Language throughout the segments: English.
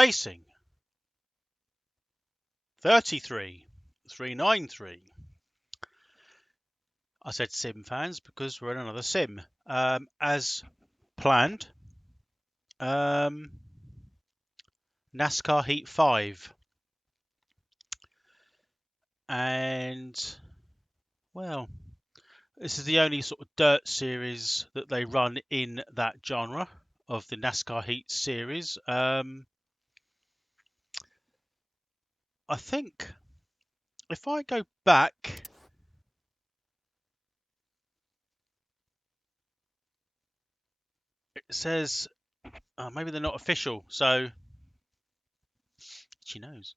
Racing 33,393. I said sim fans because we're in another sim. As planned, NASCAR Heat 5. And, well, this is the only sort of dirt series that they run in that genre of the NASCAR Heat series. I think if I go back, it says maybe they're not official, so she knows.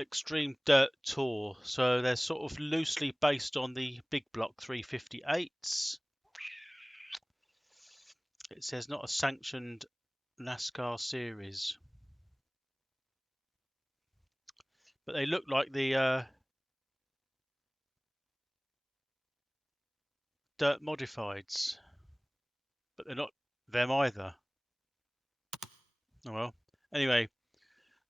Extreme Dirt Tour, so they're sort of loosely based on the Big Block 358s. It says not a sanctioned NASCAR series, but they look like the Dirt Modifieds, but they're not them either. Oh well. Anyway,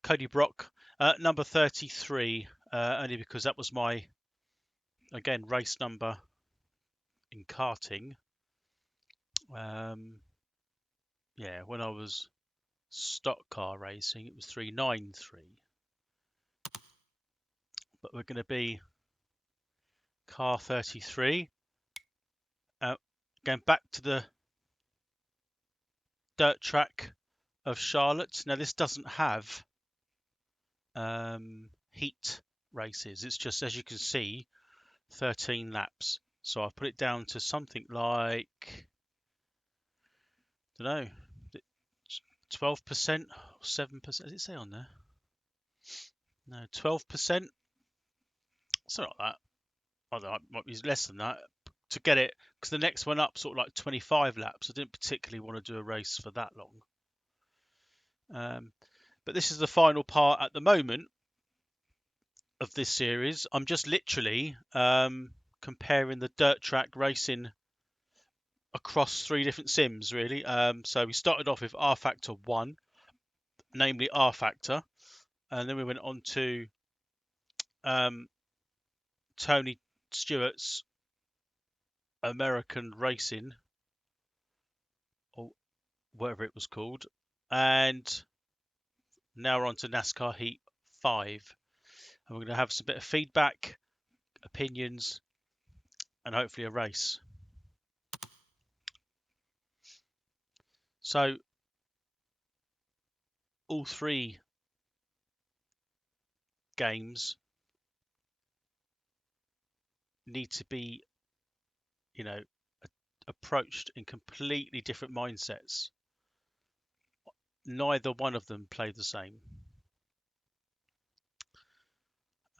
Cody Brock, number 33, only because that was my, again, race number in karting. Yeah, when I was stock car racing, it was 393. But we're going to be car 33. Going back to the dirt track of Charlotte. Now, this doesn't have heat races. It's just, as you can see, 13 laps. So I've put it down to something like, I don't know, 12% or 7%. Does it say on there? No, 12%. Something like that. I don't know, it might be less than that to get it, because the next one up, sort of like 25 laps. I didn't particularly want to do a race for that long. But this is the final part at the moment of this series. I'm just literally comparing the dirt track racing across 3 different sims, really. So we started off with R Factor 1, namely R Factor, and then we went on to Tony Stewart's American Racing, or whatever it was called, and now we're on to NASCAR Heat 5. And we're going to have some bit of feedback, opinions, and hopefully a race. So all 3 games need to be, approached in completely different mindsets. Neither one of them play the same.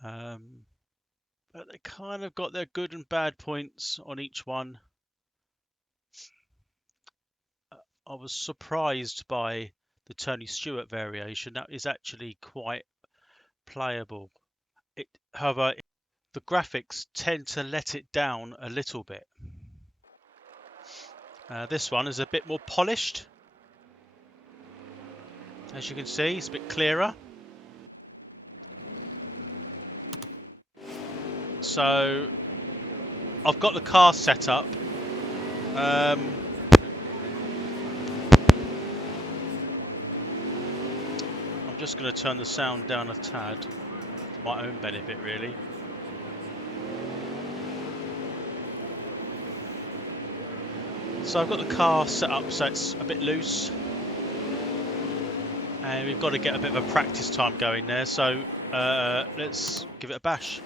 But they kind of got their good and bad points on each one. I was surprised by the Tony Stewart variation. That is actually quite playable. However, the graphics tend to let it down a little bit. This one is a bit more polished. As you can see, it's a bit clearer. So I've got the car set up. I'm just going to turn the sound down a tad for my own benefit, really. So I've got the car set up so it's a bit loose, and we've got to get a bit of a practice time going there, so let's give it a bash.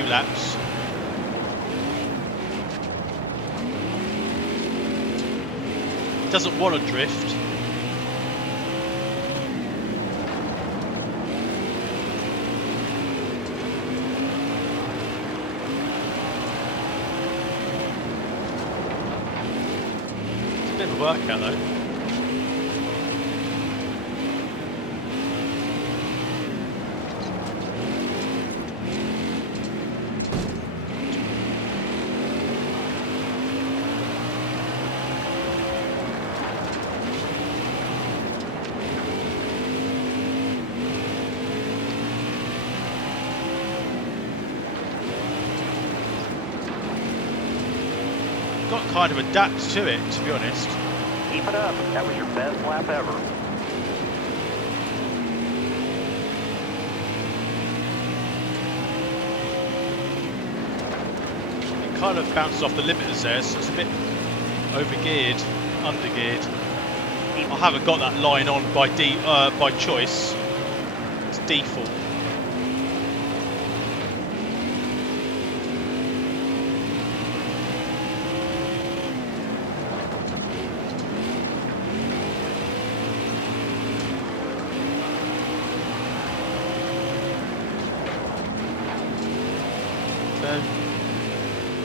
few laps. Doesn't want to drift. It's a bit of a workout though. Got to kind of adapt to it, to be honest. Keep it up. That was your best lap ever. It kind of bounces off the limiters there, so it's a bit overgeared, undergeared. I haven't got that line on by choice. It's default.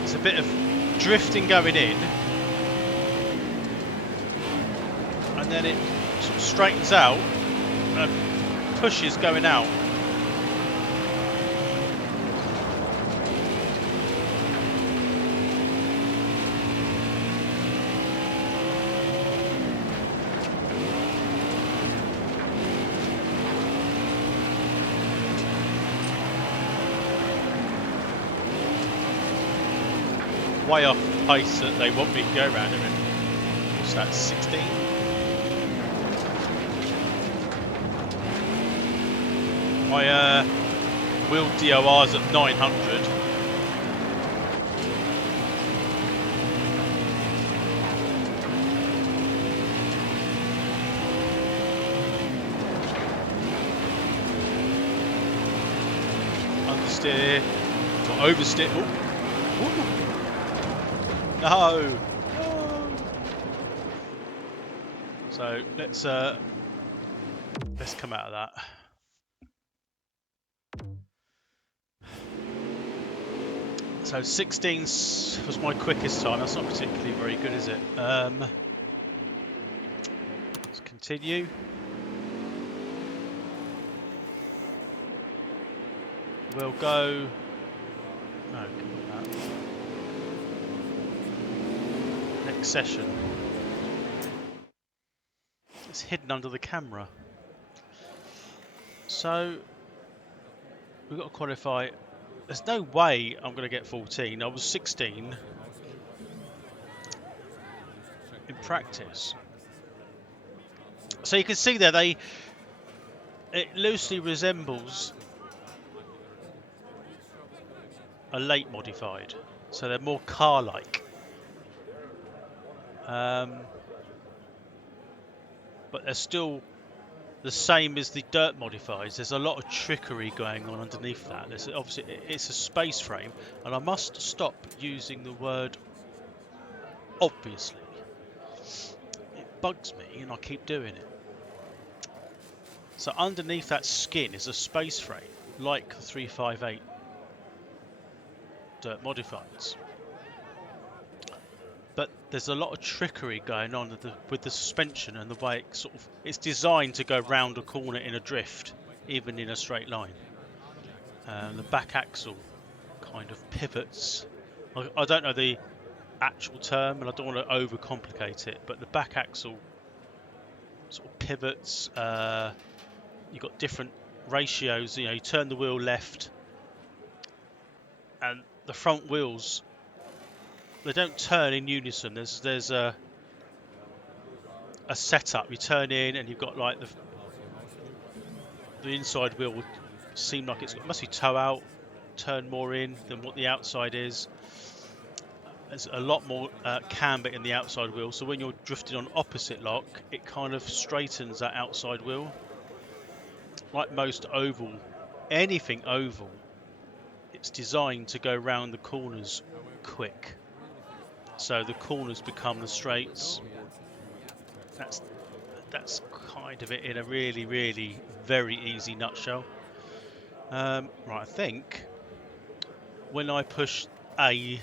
It's a bit of drifting going in, and then it sort of straightens out and pushes going out. Way off the pace that they want me to go around it in. What's that, 16? My wheel DOR's at 900. Understeer, or oversteer. Ooh. No. So let's come out of that. So 16 was my quickest time. That's not particularly very good, is it? Let's continue. We'll go. No, not that. Next session. It's hidden under the camera. So we've got to qualify. There's no way I'm going to get 14. I was 16 in practice. So you can see there, it loosely resembles a late modified. So they're more car-like. But they're still the same as the dirt modifieds. There's a lot of trickery going on underneath that. Obviously, it's a space frame, and I must stop using the word obviously. It bugs me, and I keep doing it. So underneath that skin is a space frame, like the 358 dirt modifieds. But there's a lot of trickery going on with the suspension and the way it's designed to go round a corner in a drift, even in a straight line. The back axle kind of pivots. I don't know the actual term, and I don't want to overcomplicate it, but the back axle sort of pivots. You've got different ratios. You turn the wheel left, and the front wheels, they don't turn in unison. There's a setup. You turn in, and you've got like the inside wheel would seem like it must be toe out, turn more in than what the outside is. There's a lot more camber in the outside wheel, so when you're drifting on opposite lock, it kind of straightens that outside wheel. Like most oval, anything oval it's designed to go round the corners quick. So the corners become the straights. That's kind of it in a really, really very easy nutshell. Right, I think when I push A, I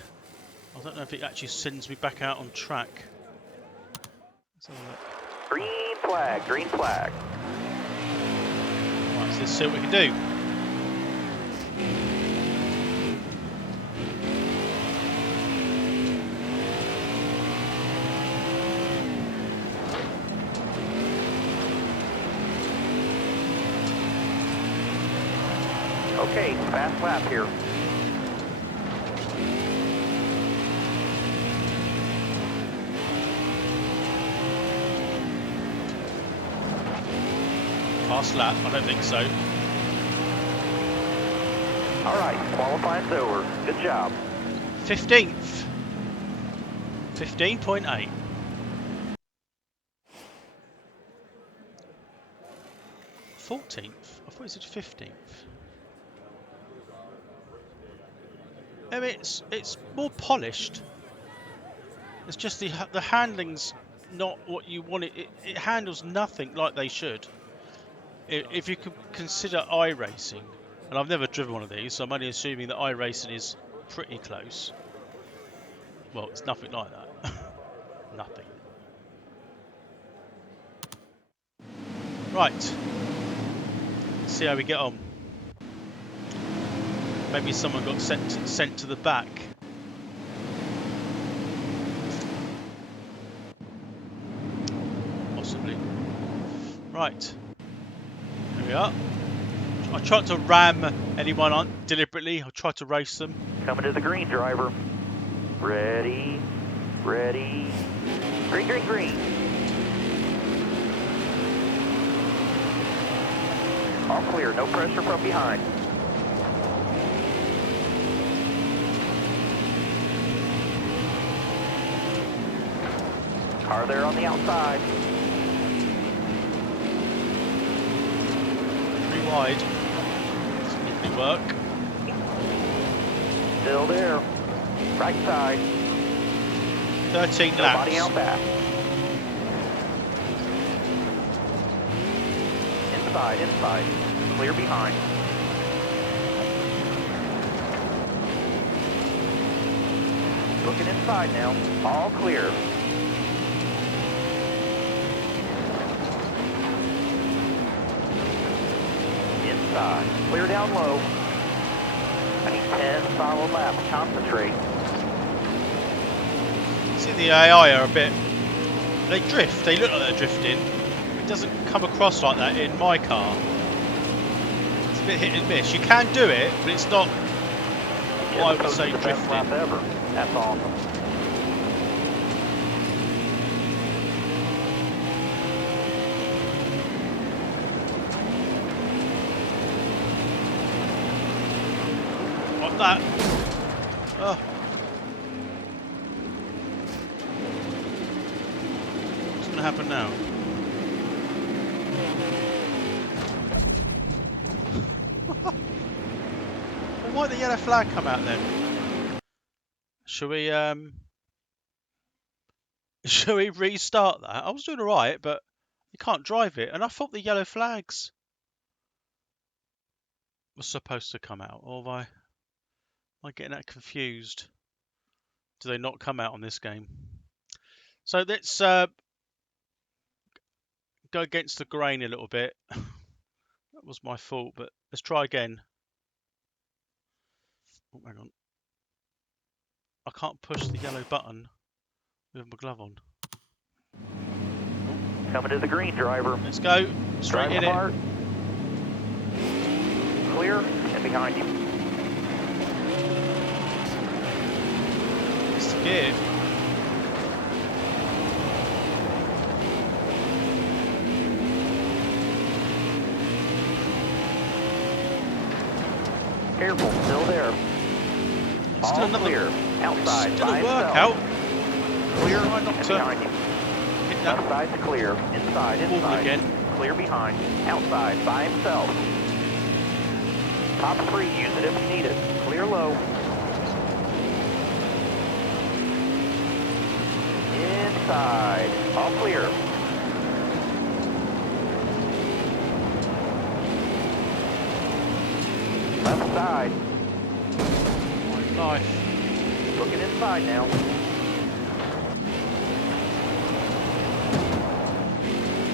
don't know if it actually sends me back out on track. Let's have a look. Green flag, green flag. Right, so let's see what we can do. Okay, fast lap here. Fast lap? I don't think so. All right, qualifying's over. Good job. 15th. 15.8. 14th? I thought it said 15th. I mean, it's more polished. It's just the handling's not what you want. It handles nothing like they should. If you could consider iRacing, and I've never driven one of these, so I'm only assuming that iRacing is pretty close. Well, it's nothing like that. Nothing. Right. Let's see how we get on. Maybe someone got sent to the back. Possibly. Right. Here we are. I tried to ram anyone on deliberately. I tried to race them. Coming to the green, driver. Ready, ready. Green, green, green. All clear, no pressure from behind. Car there on the outside. Pretty wide. Doesn't work. Still there. Right side. 13 Nobody laps. out back. Inside, inside. Clear behind. Looking inside now. All clear. Inside. Clear down low. I need 10 solid laps. Concentrate. See, the AI are a bit. They drift. They look like they're drifting. It doesn't come across like that in my car. It's a bit hit and miss. You can do it, but it's not what I would say the best lap drifting. ever. That's awesome. Like that. Oh. What's going to happen now? Well, why did the yellow flag come out then? Shall we shall we restart that? I was doing alright, but you can't drive it, and I thought the yellow flags were supposed to come out. Or am I getting that confused? Do they not come out on this game? So let's go against the grain a little bit. That was my fault, but let's try again. Oh, hang on. I can't push the yellow button with my glove on. Coming to the green, driver. Let's go. Straight in it. Clear and behind you. It's the gear. Careful, still there. Still All another. clear. Outside, Still by a itself. workout. Clear Try not and to behind you. hit Left that side's clear. Inside, wall inside. again. Clear behind. Outside, by himself. Top 3, use it if you need it. Clear low. Inside. All clear. Left side. My life. Looking inside now.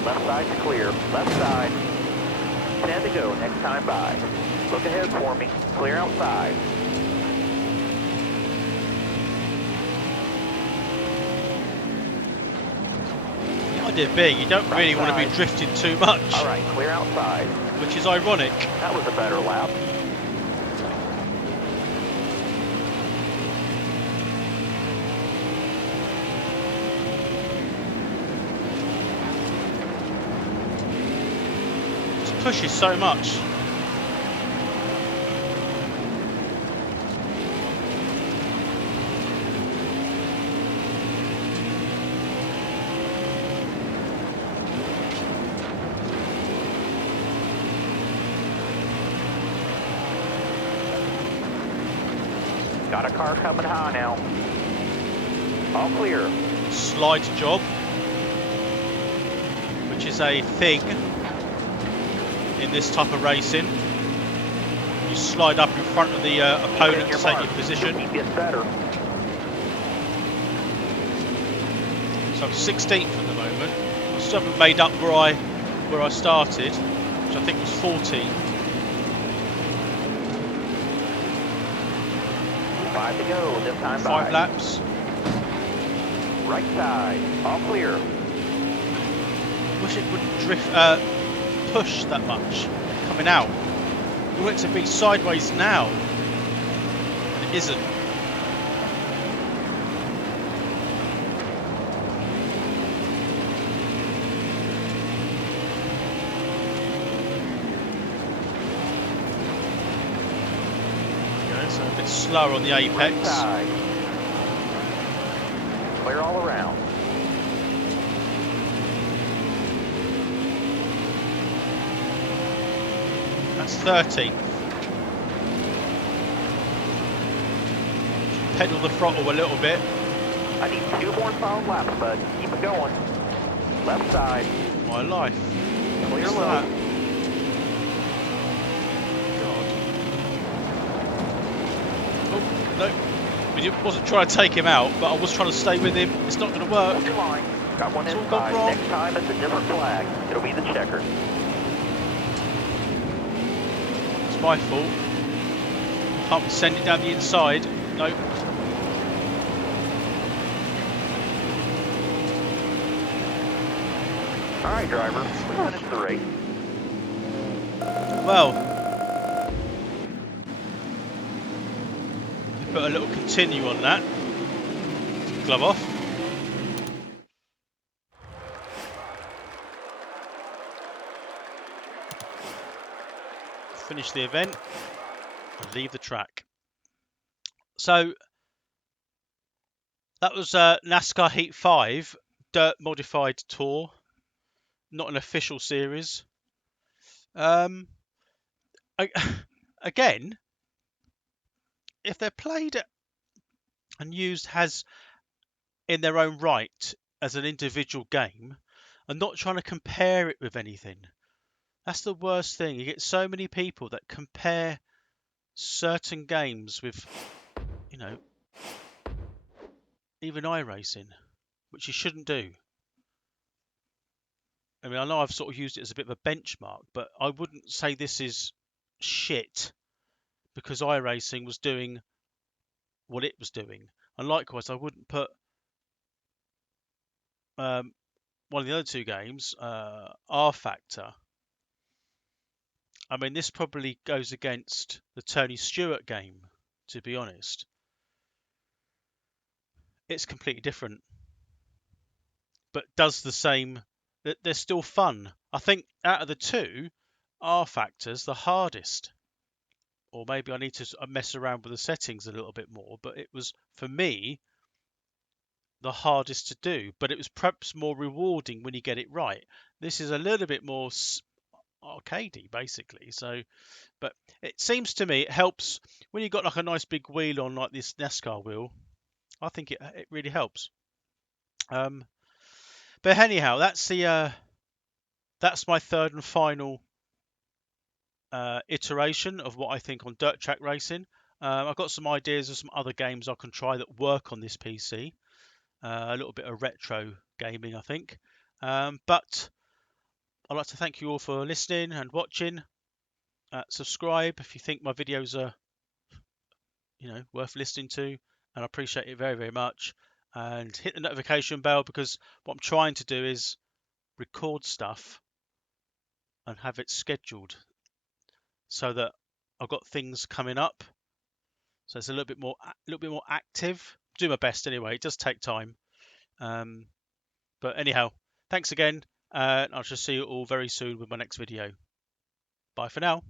Left side's clear. Left side. 10 to go. Next time by. Look ahead for me. Clear outside. The idea being, you don't really want to be drifting too much. All right, clear outside. Which is ironic. That was a better lap. It pushes so much. Got a car coming high now. All clear. Slide job, which is a thing in this type of racing. You slide up in front of the opponent to take your position. Keep getting better. So I'm 16th at the moment. I still haven't made up where I started, which I think was 14. 5 to go. This time 5 laps. Right side. All clear. Wish it wouldn't push that much coming out. You want it to be sideways now, and it isn't. So a bit slower on the apex. Right side. Clear all around. That's 13th. Pedal the throttle a little bit. I need 2 more solid laps, bud. Keep it going. Left side. My life. Clear What's low. that? God. Oh, no. I wasn't trying to take him out, but I was trying to stay with him. It's not going to work. Hold your line. Got one It's all gone inside. wrong. Next time it's a different flag. It'll be the checker. It's my fault. Can't send it down the inside. No. All right, driver. We finished the race. Well. Put a little continue on that. Glove off. Finish the event and leave the track. So that was NASCAR Heat 5 Dirt Modified Tour, not an official series. Again, if they're played and used as in their own right as an individual game and not trying to compare it with anything, that's the worst thing. You get so many people that compare certain games with, you know, even iRacing, which you shouldn't do. I mean, I know I've sort of used it as a bit of a benchmark, but I wouldn't say this is shit because iRacing was doing what it was doing. And likewise, I wouldn't put one of the other 2 games, R Factor. I mean, this probably goes against the Tony Stewart game, to be honest. It's completely different, but does the same. They're still fun. I think out of the 2, R Factor's the hardest. Or maybe I need to mess around with the settings a little bit more, but it was, for me, the hardest to do. But it was perhaps more rewarding when you get it right. This is a little bit more arcadey basically. So, but it seems to me it helps when you've got like a nice big wheel on like this NASCAR wheel. I think it really helps. Um, but anyhow, that's my third and final iteration of what I think on dirt track racing. I've got some ideas of some other games I can try that work on this PC. A little bit of retro gaming, I think. But I'd like to thank you all for listening and watching. Subscribe if you think my videos are, worth listening to, and I appreciate it very, very much. And hit the notification bell, because what I'm trying to do is record stuff and have it scheduled so that I've got things coming up. So it's a little bit more active. Do my best anyway. It does take time. Um, but anyhow, thanks again. I shall see you all very soon with my next video. Bye for now.